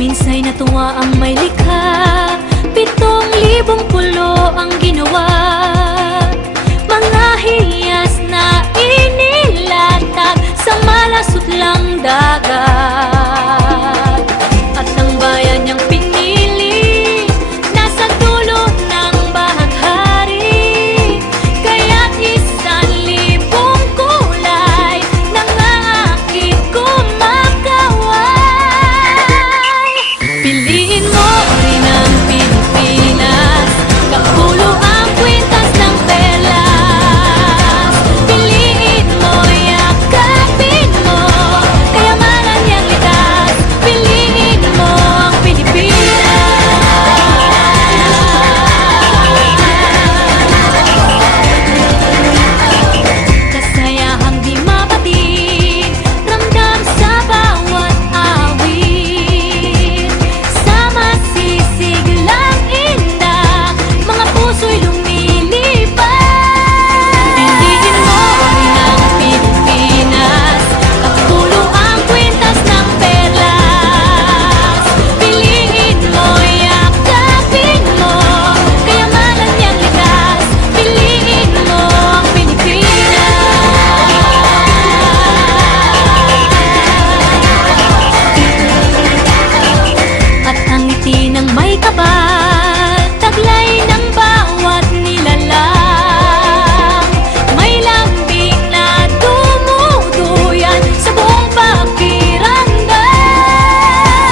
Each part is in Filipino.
Minsa'y natuwa ang may likha, 7,000 pulo ang ginawa. Mga hiyas na inilatag sa malasutlang dagat. At ang bayan niyang pinili nasa dulo ng bahaghari. Kaya't 1,000 kulay nangangakit kumakaway. Piliin mo rin ang Pilipinas, kapulo ang kwintas ng perlas. Piliin mo, yakapin mo, kayamanan niyang likas. Piliin mo ang Pilipinas. Kasayahang di mapatid, ramdam sa bawat awit. Sama sisiglang indah, mga puso'y lumilipad. Piliin mo rin ang Pilipinas, kapulo ang kwintas ng perlas. Piliin mo, yakapin mo, kayamanan niyang likas. Piliin mo ang Pilipinas. At ang ngiti ng may kapal, taglay ng bawat nilalang. May lambing na dumuduyan sa buong pakiramdam.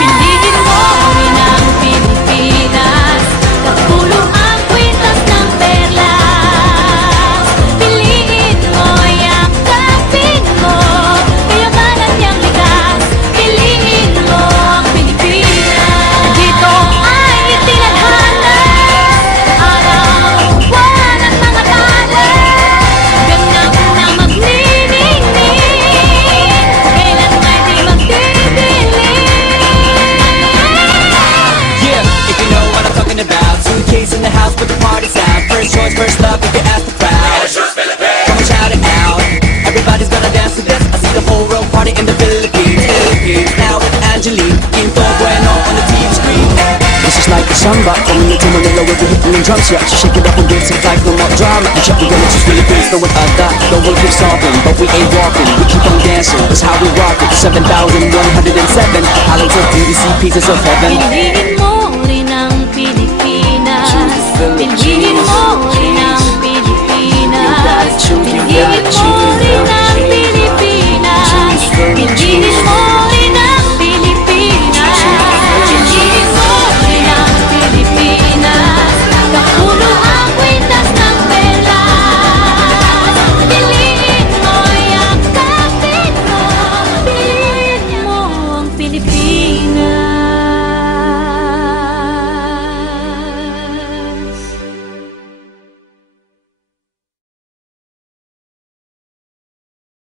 Piliin mo rin ang Pilipinas, kapulo ang kwintas ng perlas. Piliin mo, yakapin mo, kayamanan niyang likas. Piliin mo ang Pilipinas. Dito ay itinadhana, araw-buwan at mga palad. Ganap na magniningning, kailan may di magdidilim. Yeah, if you know what I'm talking about. Suitcase in the house, put the party's out. First choice, first love, if you ask the crowd. Come and shout it out. Everybody's gonna dance to this. I see the whole world party in the Philippines. Now with Angelique, Quinto Bueno on the TV screen. This is like a samba, coming into Manila with the hitting and drums. Yeah, she shake it up and dance it like no more drama. And check, we're gonna choose Philippines, no one that. No one keeps solving, but we ain't walking. We keep on dancing, that's how we rock it. 7,107 islands of DDC, pieces of heaven. Piliin mo rin ang Pilipinas. Piliin mo rin ang Pilipinas.